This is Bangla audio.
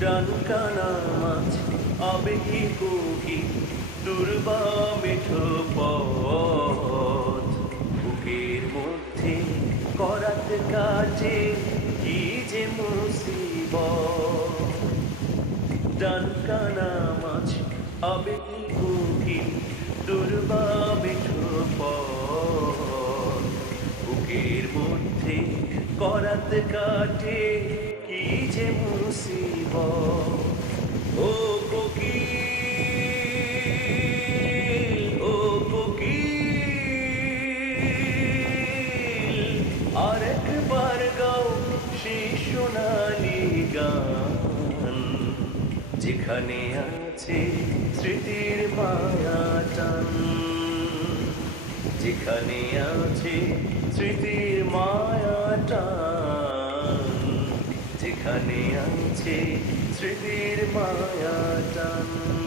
ডান কানা মাছ, আবেগী কোকি দুর্বা মিঠো পথ। বুকের মধ্যে করাত কাজে কি যে মুসিবত। ডান কানা মাছ, আবেগী কোকি দুর্বা মিঠো পথ। বুকের মধ্যে করাত কাটে মুসিব ও কোকিল ও কোকিল আরেকবার গাও যেখানে আছে স্মৃতির মায়া টান, যেখানে আছে স্মৃতির মায়া টান। যেখানে আছে স্মৃতির মায়া টান